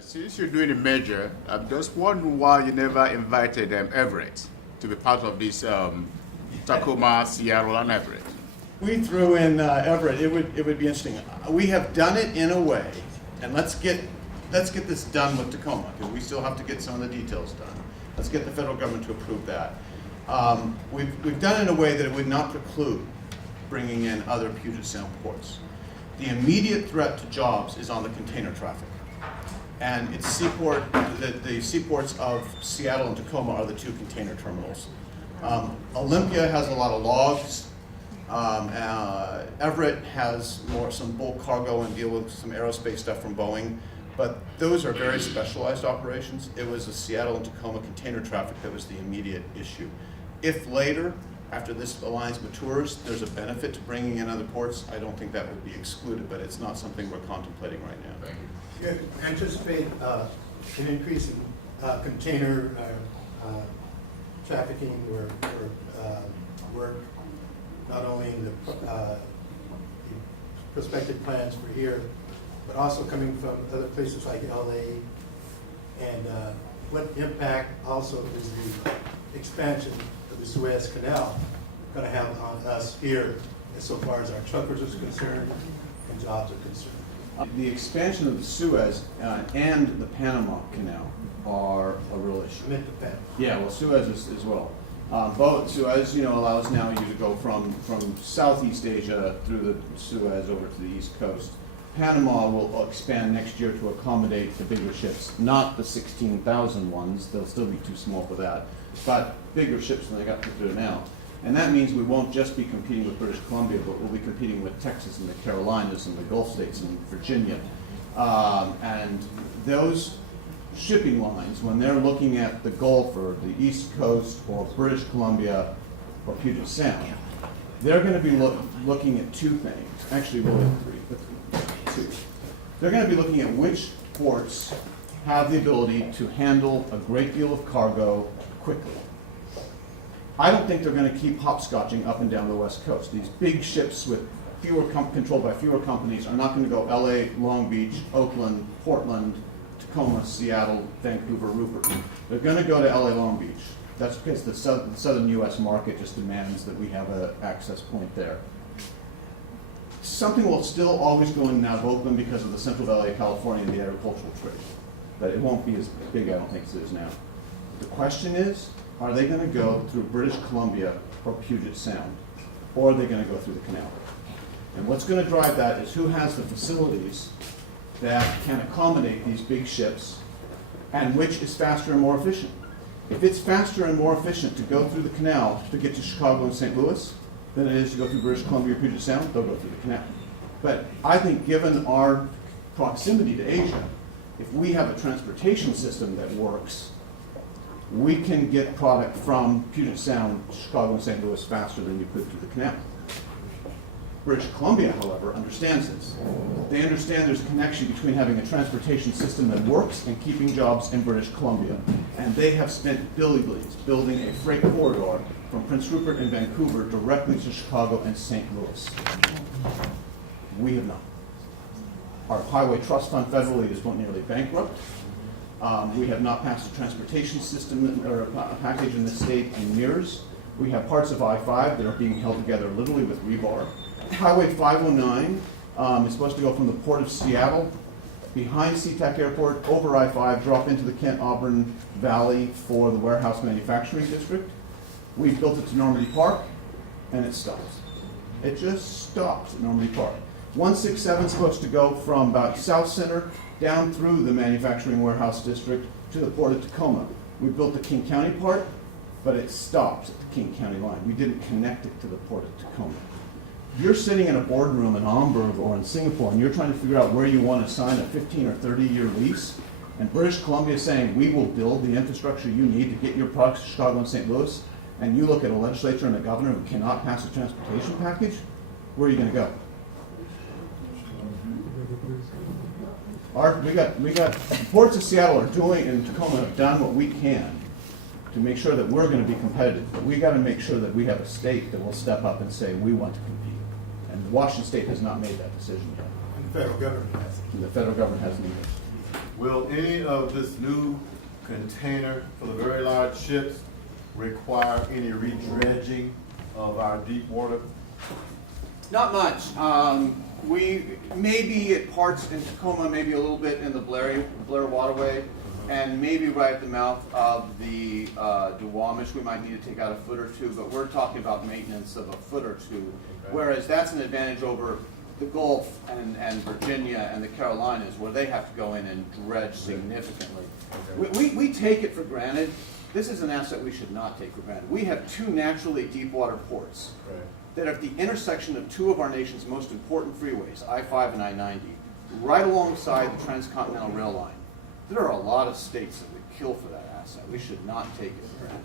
Since you're doing a merger, I'm just wondering why you never invited Everett to be part of this Tacoma, Seattle, and Everett. We threw in Everett. It would be interesting. We have done it in a way, and let's get this done with Tacoma, because we still have to get some of the details done. Let's get the federal government to approve that. We've done it in a way that it would not preclude bringing in other Puget Sound ports. The immediate threat to jobs is on the container traffic. And it's seaport, the seaports of Seattle and Tacoma are the two container terminals. Olympia has a lot of logs. Everett has some bulk cargo and deal with some aerospace stuff from Boeing. But those are very specialized operations. It was the Seattle and Tacoma container traffic that was the immediate issue. If later, after this alliance matures, there's a benefit to bringing in other ports, I don't think that would be excluded, but it's not something we're contemplating right now. Thank you. You anticipate an increase in container trafficking or work, not only in the prospective plans for here, but also coming from other places like LA? And what impact also is the expansion of the Suez Canal going to have on us here, as so far as our truckers is concerned and jobs are concerned? The expansion of the Suez and the Panama Canal are a real issue. I meant the Panama. Yeah, well, Suez as well. Both Suez, allows now you to go from Southeast Asia through the Suez over to the East Coast. Panama will expand next year to accommodate the bigger ships, not the 16,000 ones. They'll still be too small for that, but bigger ships than they got to do now. And that means we won't just be competing with British Columbia, but we'll be competing with Texas and the Carolinas and the Gulf states and Virginia. And those shipping lines, when they're looking at the Gulf or the East Coast or British Columbia or Puget Sound, they're going to be looking at two things. Actually, really three, but two. They're going to be looking at which ports have the ability to handle a great deal of cargo quickly. I don't think they're going to keep hopscotching up and down the West Coast. These big ships with controlled by fewer companies are not going to go LA, Long Beach, Oakland, Portland, Tacoma, Seattle, Vancouver, Rupert. They're going to go to LA, Long Beach. That's because the southern U.S. market just demands that we have an access point there. Something will still always go in and out of Oakland because of the Central Valley of California and the agricultural trade. But it won't be as big, I don't think, as it is now. The question is, are they going to go through British Columbia or Puget Sound? Or are they going to go through the canal? And what's going to drive that is who has the facilities that can accommodate these big ships and which is faster and more efficient. If it's faster and more efficient to go through the canal to get to Chicago and St. Louis than it is to go through British Columbia or Puget Sound, they'll go through the canal. But I think given our proximity to Asia, if we have a transportation system that works, we can get product from Puget Sound, Chicago, and St. Louis faster than you could through the canal. British Columbia, however, understands this. They understand there's a connection between having a transportation system that works and keeping jobs in British Columbia. And they have spent billions building a freight corridor from Prince Rupert and Vancouver directly to Chicago and St. Louis. We have not. Our highway trust fund federally is nearly bankrupt. We have not passed a transportation system or a package in the state in years. We have parts of I-5 that are being held together literally with rebar. Highway 509 is supposed to go from the Port of Seattle, behind SeaTac Airport, over I-5, drop into the Kent-Auburn Valley for the warehouse manufacturing district. We built it to Normandy Park, and it stops. It just stops at Normandy Park. 167 is supposed to go from about South Center down through the manufacturing warehouse district to the Port of Tacoma. We built the King County part, but it stops at the King County line. We didn't connect it to the Port of Tacoma. You're sitting in a boardroom in Hamburg or in Singapore, and you're trying to figure out where you want to sign a 15 or 30-year lease, and British Columbia is saying, we will build the infrastructure you need to get your products to Chicago and St. Louis, and you look at a legislature and a governor who cannot pass a transportation package, where are you going to go? We got the ports of Seattle are doing, and Tacoma have done what we can to make sure that we're going to be competitive. But we got to make sure that we have a state that will step up and say we want to compete. And Washington State has not made that decision yet. And the federal government has. And the federal government hasn't either. Will any of this new container for the very large ships require any redredging of our deep water? Not much. We maybe at parts in Tacoma, maybe a little bit in the Blair waterway, and maybe right at the mouth of the Duwamish, we might need to take out a foot or two, but we're talking about maintenance of a foot or two. Okay. Whereas that's an advantage over the Gulf and Virginia and the Carolinas, where they have to go in and dredge significantly. Okay. We take it for granted. This is an asset we should not take for granted. We have two naturally deep water ports Right. that are at the intersection of two of our nation's most important freeways, I-5 and I-90, right alongside the transcontinental rail line. There are a lot of states that would kill for that asset. We should not take it for granted.